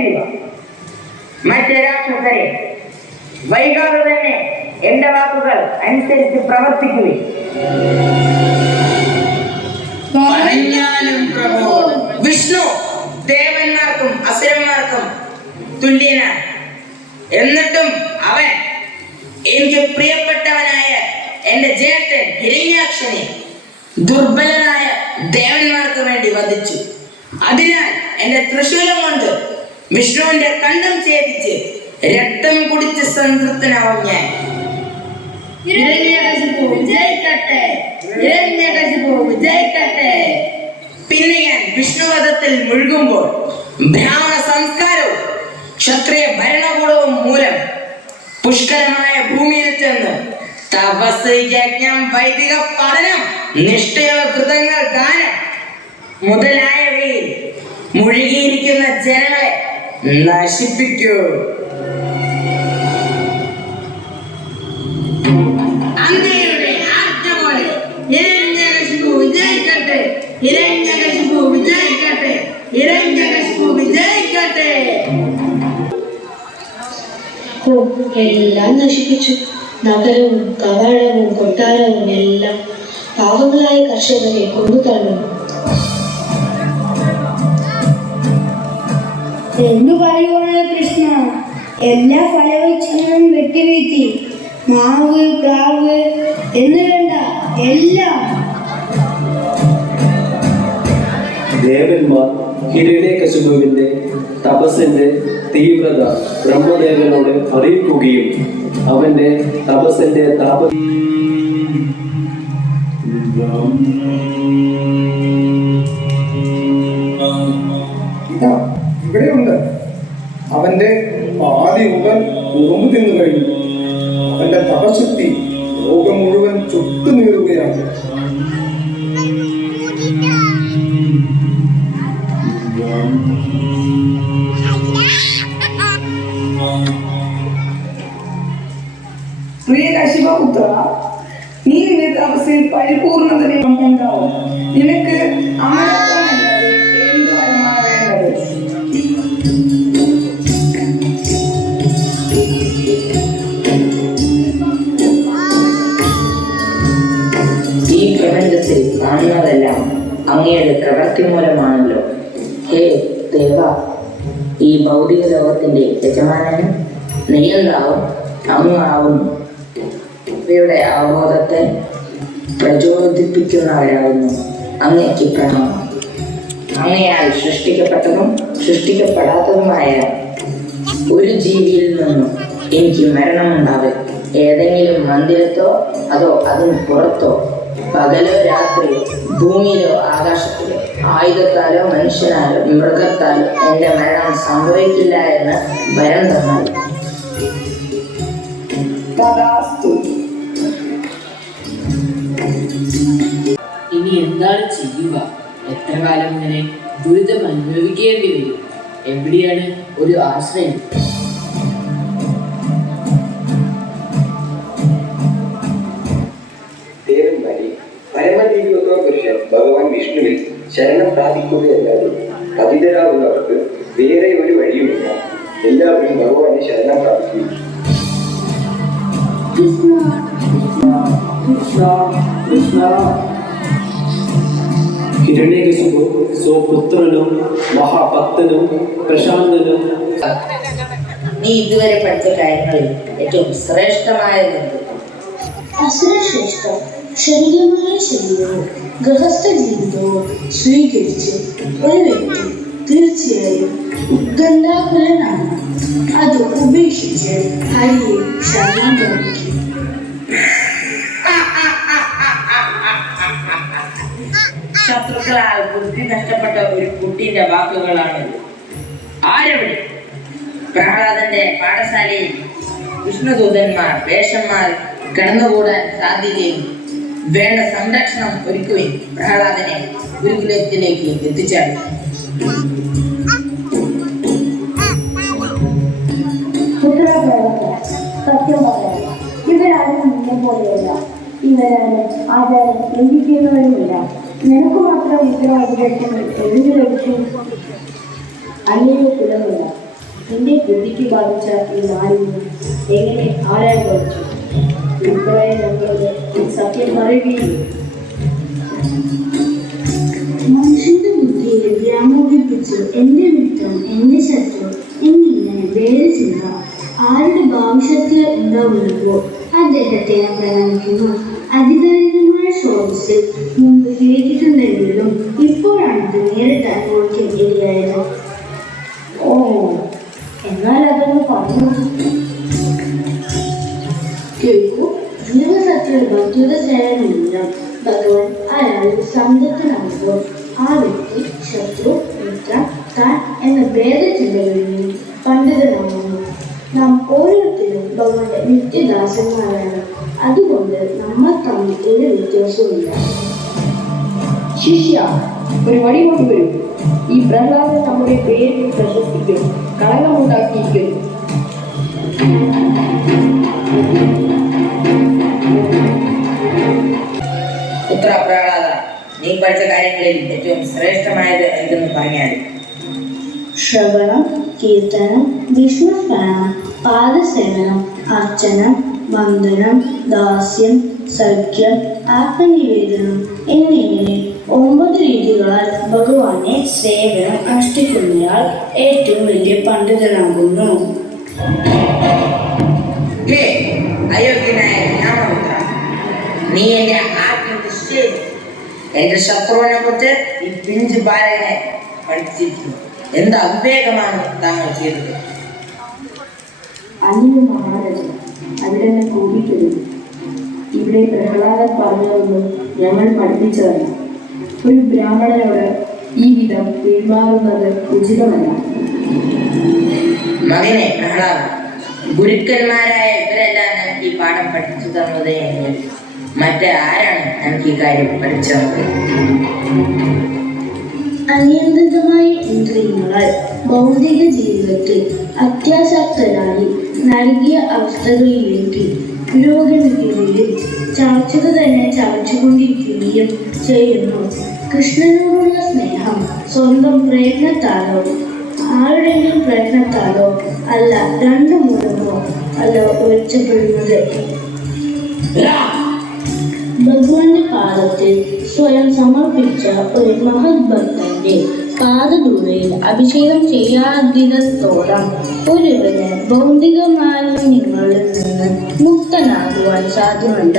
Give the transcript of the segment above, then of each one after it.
ഹയഗ്രീവ മറ്റ് രാക്ഷസരെ വൈകാതെ തന്നെ എന്റെ വാക്കുകൾ അനുസരിച്ച് പ്രവർത്തിക്കുകയും പ്രഭു. വിഷ്ണു ദേവന്മാർക്കും അസുരന്മാർക്കും തുല്യനാണ്. എന്നിട്ടും അവൻ എനിക്ക് പ്രിയപ്പെട്ടവനായ എന്റെ ജേട്ടൻ ഹിരണ്യാക്ഷനെ ദുർബലനായ ദേവന്മാർക്ക് വേണ്ടി വധിച്ചു. അതിനാൽ എന്റെ തൃശൂലം കൊണ്ട് വിഷ്ണുവിന്റെ കണ്ണം ഛേദിച്ച് രക്തം കുടിച്ച് സംതൃപ്തനാവും ഞാൻ. പിന്നെ ഞാൻ വിഷ്ണുവധത്തിൽ മുഴുകുമ്പോൾ ബ്രാഹ്മണ സംസ്കാരവും ക്ഷത്രിയ ഭരണകൂടവും മൂലം പുഷ്കരമായ ഭൂമിയിൽ ചെന്ന് തപസ് യജ്ഞം വൈദിക പഠനം നിഷ്ഠയുള്ള കൃതങ്ങൾ ഗാനം മുതലായവയിൽ മുഴുകിയിരിക്കുന്ന ജനങ്ങളെ നശിപ്പിക്കൂ. എല്ലാം നശിപ്പിച്ചു. നഗരവും കവാടവും കൊട്ടാരവും എല്ലാം പാവങ്ങളായ കർഷകരെ കൊണ്ടുതള്ളുന്നു എന്തു പറയുവാണ് കൃഷ്ണ. എല്ലാ ഫലവൃക്ഷങ്ങളും വെട്ടിവീഴ്ത്തി. മാവ് പ്ലാവ് എന്ന് വേണ്ട എല്ലാം. ദേവന്മാർ ഹിരണ്യകശുപുവിന്റെ തപസ്സിന്റെ തീവ്രത ബ്രഹ്മദേവനോട് അറിയിക്കുകയും അവന്റെ തപസ്സിന്റെ താപ അവന്റെ പാതി ഉടൻ ഉറുമ്പ് തിന്നു കഴിഞ്ഞു. അവന്റെ തപശക്തി ലോകം മുഴുവൻ ചുട്ടു നീറുകയാണ് പ്രിയ നീ നിന്റെ അവസ്ഥയിൽ പരിപൂർണതയും അങ്ങയുടെ പ്രവൃത്തി മൂലമാണല്ലോ. ഹേ ദേവ ഈ ഭൗതിക ലോകത്തിന്റെ യജമാനനും നിയന്താവും അങ്ങാവുന്നു ഇവയുടെ അവബോധത്തെ പ്രചോദിപ്പിക്കുന്നവരാകുന്നു. അങ്ങയ്ക്ക് പ്രണമം. അങ്ങയാൽ സൃഷ്ടിക്കപ്പെട്ടതും സൃഷ്ടിക്കപ്പെടാത്തതുമായ ഒരു ജീവിയിൽ നിന്നും എനിക്ക് മരണമുണ്ടാകും ഏതെങ്കിലും മന്ദിരത്തോ അതോ അതിന് പുറത്തോ പകലോ രാത്രി ഭൂമിയിലോ ആകാശത്തിലോ ആയുധത്താലോ മനുഷ്യനാലോ മൃഗത്താലോ എന്റെ മരണം സംഭവിക്കില്ല എന്ന് വരം തന്നാൽ. ഇനി എന്താണ് ചെയ്യുക? എത്ര കാലം ഇങ്ങനെ ദുരിതം അനുഭവിക്കേണ്ടി വരും? എവിടെയാണ് ഒരു ആശ്രയം? ശരണം പ്രാപിക്കുകയല്ലാതെ പതിതരാകുന്നവർക്ക് വേറെ ഒരു വഴിയുമില്ല. എല്ലാവരും ഭഗവാനെ ശരണം പ്രാപിക്കുന്നു ഹിരണ്യകശിപു സ്വപുത്രനും മഹാഭക്തനും പ്രശാന്തനും. നീ ഇതുവരെ പഠിച്ച കാര്യങ്ങളിൽ ഏറ്റവും ശ്രേഷ്ഠമായതെന്ത് അസുരശ്രേഷ്ഠ. ശരീരമായ ശരീരവും ഗൃഹസ്ഥ ജീവിതവും സ്വീകരിച്ച് ഒരു വ്യക്തി തീർച്ചയായും ഉത്കണ്ഠാകുലനാണ് അത് ഉപേക്ഷിച്ച് ഹരിയെ ശരണം പ്രാപിക്കും. ശത്രുക്കളാൽ ബുദ്ധി നഷ്ടപ്പെട്ട ഒരു കുട്ടിയുടെ വാക്കുകളാണിത്. ആരവിടെ? പ്രഹ്ലാദന്റെ പാഠശാലയിൽ. വിഷ്ണുദൂതന്മാർ വേഷന്മാർ കടന്നുകൂടാൻ സാധ്യതയും വേണ്ട സംരക്ഷണം ഒരുക്കുകയും പ്രഹ്ലാദനെ ഗുരുകുലത്തിലേക്ക് എത്തിച്ചേർന്നു. നിന്നെ ബുദ്ധിക്ക് ബാധിച്ച ഈ എങ്ങനെ ആരാൻ പഠിച്ചു ഇപ്പോഴേ ഞങ്ങളോട് സത്യം പറയുകയും മനുഷ്യന്റെ ബുദ്ധിയെ വ്യാമോഹിപ്പിച്ച് എന്റെ മിത്രം എന്റെ ശത്രു എന്നിങ്ങനെ വേറെ ചിന്ത ആരുടെ ഭാവിശക്തികൾ ഉണ്ടാവുമ്പോൾ അദ്ദേഹത്തെ പ്രണമിക്കുന്നു. അധികാരികമായ സ്രോതസ്സിൽ മുമ്പ് കേട്ടിട്ടുണ്ടെങ്കിലും ഇപ്പോഴാണ് ഇത് നേരിട്ട് അനുഭവിക്കാൻ ഇടയായത് ഓ എന്നാൽ അതൊന്ന് പറഞ്ഞു. കേൾക്കൂ. ജീവസത്യയുടെ ഭക്തിയുടെ സേവനമില്ല ഭഗവാൻ അയാൾ സംതൃപ്തനാകുമ്പോൾ ആ വ്യക്തി ശത്രു മിത്ര താൻ എന്ന ഭേദചിന്തകളിൽ പണ്ഡിതനാകുന്നു. നാം ഓരോരുത്തരും ഭഗവാന്റെ നിത്യദാസന്മാരാണ്. അതുകൊണ്ട് നമ്മൾ തമ്മിൽ ഒരു വ്യത്യാസവുമില്ല. ശിഷ്യ ഒരു വടി കൊണ്ടുവരും ഈ പ്രഹ്ലാദൻ നമ്മുടെ പേരിനും പ്രശസ്തിക്കും കളങ്കമുണ്ടാക്കിയിരിക്കുന്നു. പുത്ര പ്രഹ്ലാദ നീ പഠിച്ച കാര്യങ്ങളിൽ ഏറ്റവും ശ്രേഷ്ഠമായത് എന്തെന്ന് പറഞ്ഞാൽ? ശ്രവണം കീർത്തനം വിഷ്ണുസ്മരണം പാദസേവനം അർച്ചനം വന്ദനം ദാസ്യം സഖ്യം ആത്മനിവേദനം എന്നിങ്ങനെ ഒമ്പത് രീതികളാൽ ഭഗവാനെ സേവനം അനുഷ്ഠിക്കുന്നയാൾ ഏറ്റവും വലിയ പണ്ഡിതനാകുന്നു. അയോഗ്യനായ നീ എന്നെ നിശ്ചയിച്ചു എന്റെ ശത്രുവിനെ കുറിച്ച് ഈ പിഞ്ചു ബാലനെ പഠിച്ചിരിക്കുന്നു. എന്ത് അവിവേകമാണ് താങ്കൾ ചെയ്തത്? അന്യ മഹാരാജ അവിടെ നിന്ന് കൂടിക്കരുത് ഇവിടെ പ്രഹ്ലാദൻ പറഞ്ഞതൊന്നും ഞങ്ങൾ പഠിപ്പിച്ചതല്ല ഒരു ബ്രാഹ്മണനോട് ഈ വിധം പെരുമാറുന്നത് ഉചിതമല്ല. മകനെ പ്രഹ്ലാദ ഗുരുക്കന്മാരായ ഇവരെല്ലാം ഈ പാഠം പഠിച്ചു തന്നത് മറ്റേ ആരാണ് എനിക്ക് ഈ കാര്യം പഠിച്ചു അനിയന്ത്രിതമായി ഇന്ദ്രിയങ്ങൾ ഇന്ദ്രിയങ്ങളാൽ ഭൗതിക ജീവിതത്തിൽ അത്യാസക്തരായി നൽകിയ അവസ്ഥകളിലേക്ക് പുരോഗമിക്കുകയും ചവച്ചത് തന്നെ ചവച്ചുകൊണ്ടിരിക്കുകയും ചെയ്യുന്നു. കൃഷ്ണനോടുള്ള സ്നേഹം സ്വന്തം പ്രയത്നത്താലോ ആരുടെയും പ്രയത്നത്താലോ അല്ല രണ്ടു മൂലമോ അല്ല ഉയർച്ചപ്പെടുന്നത്. ഭഗവാന്റെ പാദത്തിൽ സ്വയം സമർപ്പിച്ച ഒരു മഹത് ഭക്തന്റെ പാദധൂളയിൽ അഭിഷേകം ചെയ്യാതിടത്തോളം ഒരുവന് ഭൗതിക മാലിന്യങ്ങളിൽ നിന്ന് മുക്തനാകുവാൻ സാധ്യമല്ല.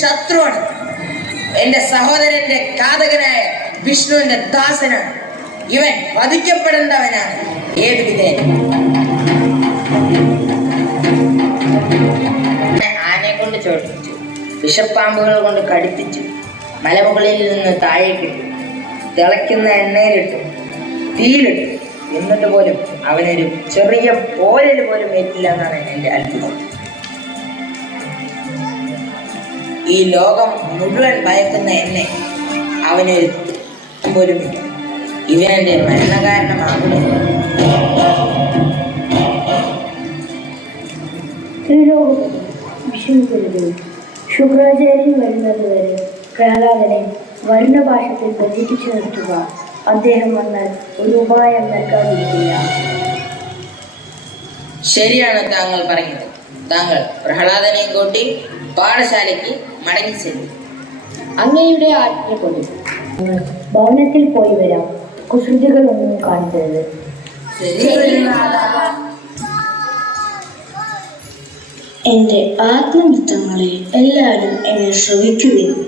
ശത്രുവാണ്. എന്റെ സഹോദരന്റെ ഘാതകനായ വിഷ്ണുവിന്റെ ദാസനാണ്. ഇവൻ വധിക്കപ്പെടേണ്ടവനാണ്. ഏത് വിധേയൻ ആനയെ കൊണ്ട് ചോട്ടിച്ചു. വിഷപ്പാമ്പുകൾ കൊണ്ട് കടിപ്പിച്ചു. മലമുകളിൽ നിന്ന് താഴേക്കിട്ടു തിളയ്ക്കുന്ന എണ്ണയിലിട്ടു. തീയിലിട്ടു. എന്നിട്ട് പോലും അവനൊരു ചെറിയ പോരൽ പോലും ഏറ്റില്ല എന്നാണ് എന്റെ അത്ഭുതം. ഈ ലോകം മുഴുവൻ ഭയക്കുന്ന എന്നെ അവനൊരു പോലും ഇവനെന്റെ മരണകാരണമാകുന്നു. വിഷ്ണുഗുരുദേവ് ശുക്രാചാര്യൻ വരുന്നതുവരെ പ്രഹ്ലാദനെ വരുന്ന ഭാഷത്തിൽ ബന്ധിപ്പിച്ചു നിർത്തുക. അദ്ദേഹം വന്നാൽ ഒരു ഉപായം നൽകാതിരിക്കില്ല. ശരിയാണ് താങ്കൾ പറഞ്ഞത് താങ്കൾ പ്രഹ്ലാദനെയും കൂട്ടി പാഠശാലയ്ക്ക് മടങ്ങി ചെല്ലും. അങ്ങയുടെ ആജ്ഞ കൊണ്ട്. ഭവനത്തിൽ പോയി വരാം. കുസൃതികളൊന്നും കാണിക്കരുത് എന്റെ ആത്മമിത്രങ്ങളെ എല്ലാവരും എന്നെ ശ്രമിക്കുകയും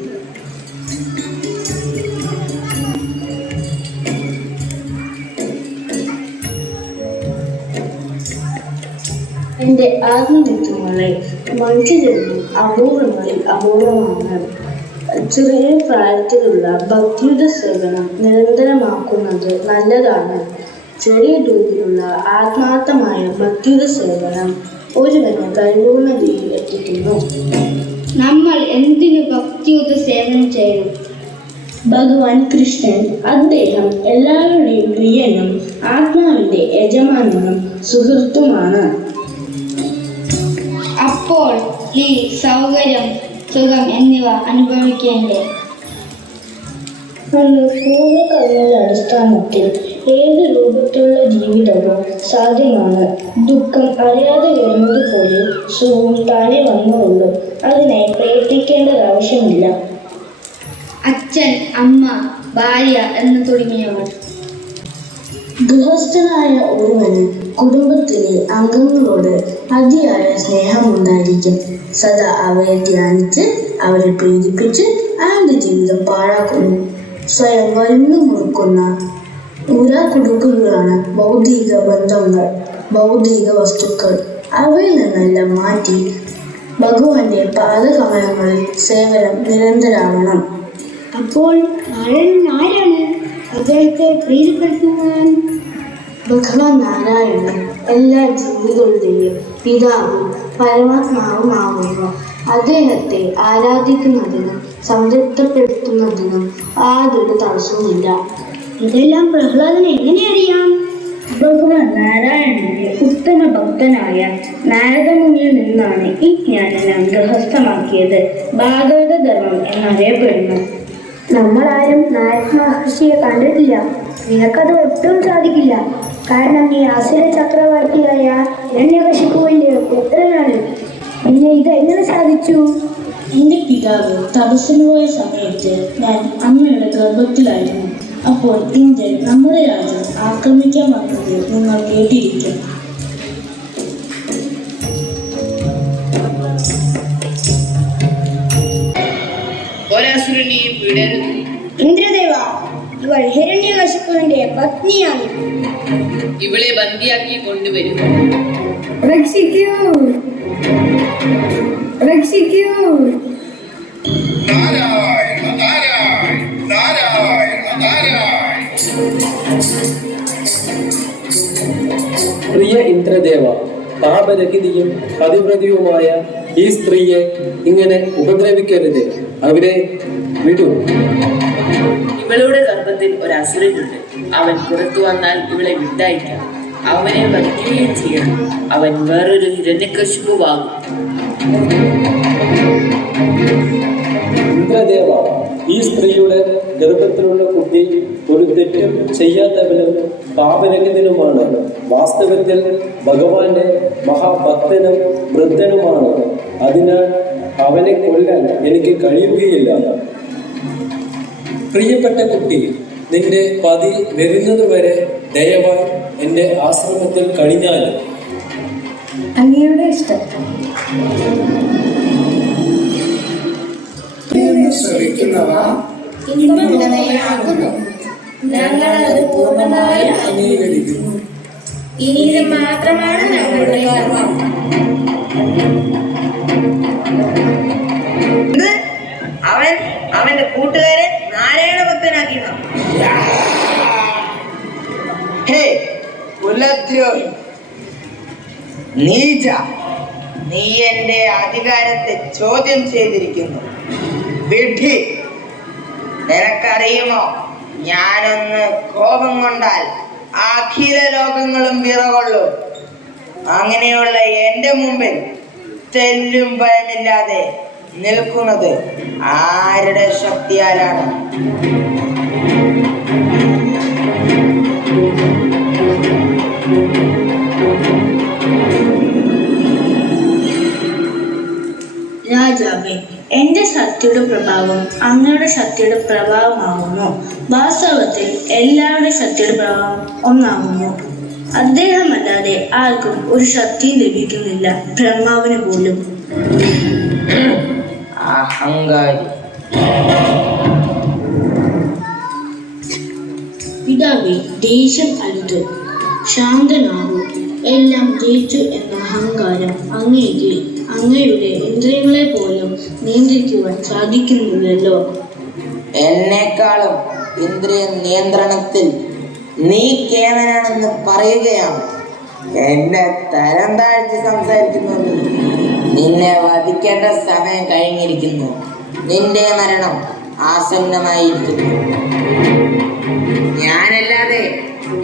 എന്റെ ആത്മമിത്രങ്ങളെ മനുഷ്യജന്മം അപൂർവങ്ങളിൽ അപൂർവമാണ്. ചെറിയ പ്രായത്തിലുള്ള ഭക്തിയുടെ സേവനം നിരന്തരമാക്കുന്നത് നല്ലതാണ്. ചെറിയ തോതിലുള്ള ആത്മാർത്ഥമായ ഭക്തിയുടെ സേവനം ഒരുവനെ പരിപൂർണതയിൽ എത്തിക്കുന്നു. നമ്മൾ എന്തിനു ഭക്തിയുത സേവനം ചെയ്യണം? ഭഗവാൻ കൃഷ്ണൻ അദ്ദേഹം എല്ലാവരുടെയും പ്രിയനും ആത്മാവിന്റെ യജമാനനും സുഹൃത്തുമാണ്. അപ്പോൾ ഈ സൗകര്യം സുഖം എന്നിവ അനുഭവിക്കേണ്ടേ? പൂർവകർമ്മയുടെ അടിസ്ഥാനത്തിൽ ഏത് രൂപത്തിലുള്ള ജീവിതവും സാധ്യമാണ്. ദുഃഖം അറിയാതെ വരുന്നത് പോലെ സുഖവും താനെ വന്നുകൊള്ളൂ. അതിനായി പ്രയത്നിക്കേണ്ടത് ആവശ്യമില്ല അച്ഛൻ അമ്മ ഭാര്യ എന്ന് തുടങ്ങിയവർ. ഗൃഹസ്ഥനായ ഒരുവന് കുടുംബത്തിലെ അംഗങ്ങളോട് അതിയായ സ്നേഹമുണ്ടായിരിക്കും. സദാ അവരെ ധ്യാനിച്ച് അവരെ പ്രീതിപ്പിച്ച് അയാളുടെ ജീവിതം പാഴാക്കുന്നു. സ്വയം വരുന്നു മുറുക്കുന്ന ഉര കുടുക്കുകളാണ് ഭൗതിക ബന്ധങ്ങൾ ഭൗതിക വസ്തുക്കൾ. അവയിൽ നിന്നെല്ലാം മാറ്റി ഭഗവാന്റെ പാദകമയങ്ങളിൽ സേവനം നിരന്തരാവണം. അപ്പോൾ നാരായണൻ ആരാണ്? അദ്ദേഹത്തെ പ്രീതിപ്പെടുത്തുവാൻ? ഭഗവാൻ നാരായണൻ എല്ലാ ജീവികളുടെയും പിതാവും പരമാത്മാവുമാകുന്നു അദ്ദേഹത്തെ ആരാധിക്കുന്നതിനും സംതൃപ്തപ്പെടുത്തുന്നതിനും യാതൊരു തടസ്സവുമില്ല. ഇതെല്ലാം പ്രഹ്ലാദന് എങ്ങനെ അറിയാം? ഭഗവാൻ നാരായണന്റെ ഉത്തമ ഭക്തനായ നാരദമുനിയിൽ നിന്നാണ് ഈ ജ്ഞാനം ഗൃഹസ്ഥമാക്കിയത് ഭാഗവത ധർമ്മം എന്നറിയപ്പെടുന്നു. നമ്മളാരും നാരദ മഹർഷിയെ കണ്ടിട്ടില്ല. നിനക്കത് ഒട്ടും സാധിക്കില്ല. കാരണം നീ അസുര ചക്രവർത്തിയായ രണ്യകശിപ്പുവിന്റെ പുത്രനാണ്. പിന്നെ ഇത് എങ്ങനെ സാധിച്ചു? എന്റെ പിതാവ് തപസ്സിന് പോയ സമയത്ത് ഞാൻ അമ്മയുടെ ഗർഭത്തിലായിരുന്നു. അപ്പോൾ ഇന്ത്യ നമ്മുടെ രാജ്യം ആക്രമിക്കാൻ വന്നത് നിങ്ങൾ കേട്ടിരിക്കും. ഒരസുരനെയും വിടരുത്. ഇന്ദ്രദേവ ഇവൾ പത്നിയാണ്. ഇവളെ ബന്ദിയാക്കി കൊണ്ടുവരും. രക്ഷിക്കൂ. രക്ഷിക്കൂ. നാരായണ പ്രിയ ഇന്ദ്രദേവ പാപരഹിതിയും പതിവ്രതിയുമായ ഈ സ്ത്രീയെ ഇങ്ങനെ ഉപദ്രവിക്കരുത്. അവരെ വിടൂ. ഇവളുടെ ഗർഭത്തിൽ ഒരു അസുരനുണ്ട് അവൻ പുറത്തു വന്നാൽ ഇവളെ വിട്ടയക്കാം. അവനെ വധിക്കുകയും ചെയ്യണം. അവൻ വേറൊരു ഹിരണ്യകശുപുവാകും ഇന്ദ്രദേവ ഈ സ്ത്രീയുടെ ഗർഭത്തിലുള്ള കുട്ടി ഒരു തെറ്റും ചെയ്യാത്തവനും പാപരഹിതനുമാണ്. വാസ്തവത്തിൽ ഭഗവാന്റെ മഹാഭക്തനും വൃദ്ധനുമാണ്. അതിനാൽ അവനെ കൊല്ലാൻ എനിക്ക് കഴിയുകയില്ല. പ്രിയപ്പെട്ട കുട്ടി നിന്റെ പതി വരുന്നതുവരെ ദയവായി എന്റെ ആശ്രമത്തിൽ കഴിഞ്ഞാൽ അങ്ങയുടെ ഇഷ്ടം. ശ്രമിക്കുന്നവ ഞങ്ങളത് പൂർണമായി അംഗീകരിക്കുന്നു. ഇനി ഇത് മാത്രമാണ് ഞങ്ങളുടെ കർമ്മം. അവൻ അവന്റെ കൂട്ടുകാരെ നാരായണ ഭക്തനാക്കി ഹേ കുലദ്രോഹി നീച. നീ എന്റെ അധികാരത്തെ ചോദ്യം ചെയ്തിരിക്കുന്നു. വിഡ്ഢി നിനക്കറിയുമോ? ഞാനൊന്ന് കോപം കൊണ്ടാൽ അഖില ലോകങ്ങളും വിറകൊള്ളും. അങ്ങനെയുള്ള എന്റെ മുമ്പിൽ തെല്ലും ഭയമില്ലാതെ നിൽക്കുന്നത് ആരുടെ ശക്തിയാലാണ്? രാജാവേ എന്റെ ശക്തിയുടെ പ്രഭാവം അങ്ങയുടെ ശക്തിയുടെ പ്രഭാവമാകുന്നു വാസ്തവത്തിൽ എല്ലാവരുടെ ശക്തിയുടെ പ്രഭാവം ഒന്നാകുന്നു. അദ്ദേഹമല്ലാതെ ആർക്കും ഒരു ശക്തി ലഭിക്കുന്നില്ല. ബ്രഹ്മാവിന് പോലും. അഹങ്കാരി. പിതാവേ ദേഷ്യം അരുത്. ശാന്തനാകും. എല്ലാം ജയിച്ചു എന്ന അഹങ്കാരം അങ്ങേക്ക് അങ്ങയുടെ ഇന്ദ്രിയങ്ങളെ പോലും നിയന്ത്രിക്കുവാൻ സാധിക്കുന്നില്ലല്ലോ. എന്നെക്കാളും ഇന്ദ്രിയ നിയന്ത്രണത്തിൽ നീ കേവനാണെന്ന് പറയുകയാണ്. എന്നെ തരം താഴ്ത്തി സംസാരിക്കുന്നു നിന്നെ വധിക്കേണ്ട സമയം കഴിഞ്ഞിരിക്കുന്നു. നിന്റെ മരണം ആസന്നമായിരിക്കുന്നു. ഞാനല്ലാതെ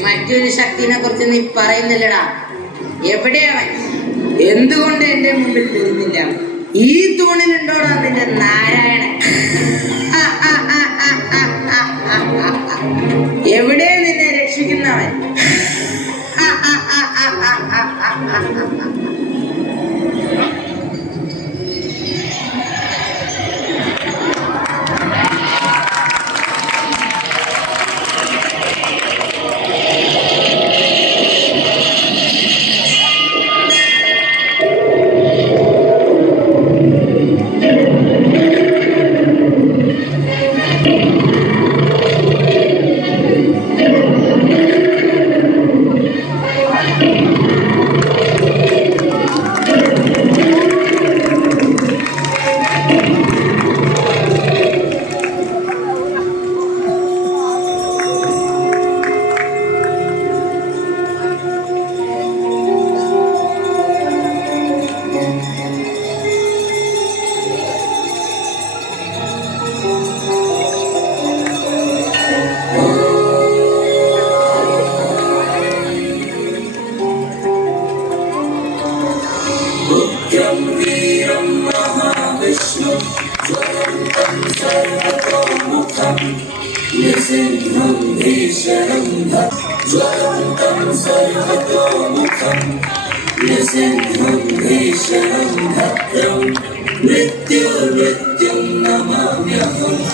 മറ്റൊരു ശക്തിനെ കുറിച്ച് നീ പറയുന്നില്ലടാ. എവിടെയവൻ എന്തുകൊണ്ട് എന്റെ മുമ്പിൽ തിരുന്നില്ല ഈ തൂണിലുണ്ടോടാ നിന്റെ നാരായണ എവിടെ നിന്നെ രക്ഷിക്കുന്നവൻ सत्यं वीरं महाविष्णु स्वयन्तं सर्वतोमुखं निसिंहं भीषणं ज्वलन्तं सर्वतोमुखं निसिंहं भीषणं भद्रं मृत्युर्मृत्युं नमाम्यहम्